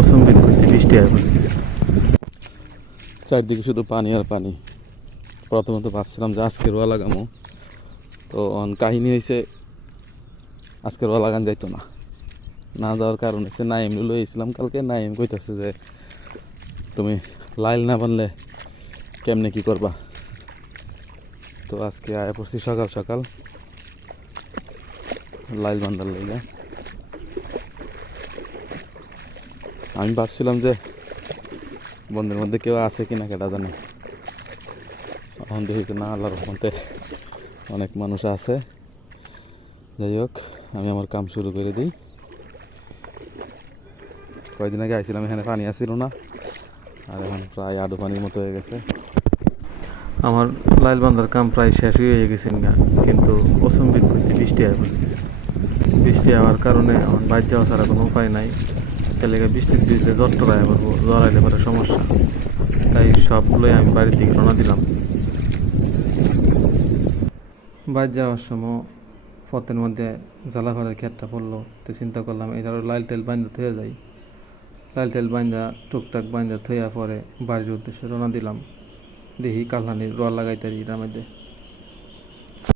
অসম্বিত করতে বৃষ্টি হয়ে পড়ছে। চারদিকে শুধু পানি আর পানি। প্রথমত ভাবছিলাম যে আজকে রোয়া লাগামো, তো কাহিনী হয়েছে আজকে রোয়া লাগান যাইতো না। না যাওয়ার কারণ হচ্ছে নাইম লইছিলাম কালকে। নাইম কইতেছে যে তুমি লাইল না বানলে কেমনে কি করবা। তো আজকে আয়া পড়ছি সকাল সকাল লাইল বান্ধার লাইলে। আমি ভাবছিলাম যে বন্ধুর মধ্যে কেউ আছে কিনা কেটা জানে, এখন দেখি না, আল্লাহর রহমতে অনেক মানুষ আছে। যাই হোক, আমি আমার কাম শুরু করে দিই। কয়েকদিন আগে আইছিলাম, এখানে পানি আসছিল না, আর এখন প্রায় আডু পানির মতো হয়ে গেছে। আমার লাইল বান্ধার কাম প্রায় শেষ হয়ে গেছে গা, কিন্তু অসম্বিত করতে বৃষ্টি হয়ে পড়ছে। বৃষ্টি হওয়ার কারণে আমার বাইর যাওয়া ছাড়া কোনো উপায় নাই। তাহলে বৃষ্টির ভিজলে জ্বর টরাই পারবো, জ্বর আইলে পরে সমস্যা। তাই সবগুলোই আমি বাড়ির দিকে রওনা দিলাম। বাইর যাওয়ার সময় পথের মধ্যে জ্বালাফারের ক্ষেতটা পড়লো, তো চিন্তা করলাম এটা লাইল টেল বাইন্দা থয়ে যাই। লাইল টেল বাইন্দা টুকটাক বাইন্দা থইয়া পরে বাড়ির উদ্দেশ্যে রওনা দিলাম। দেখি কালহানির রোয়া লাগাইতে গ্রামের মধ্যে।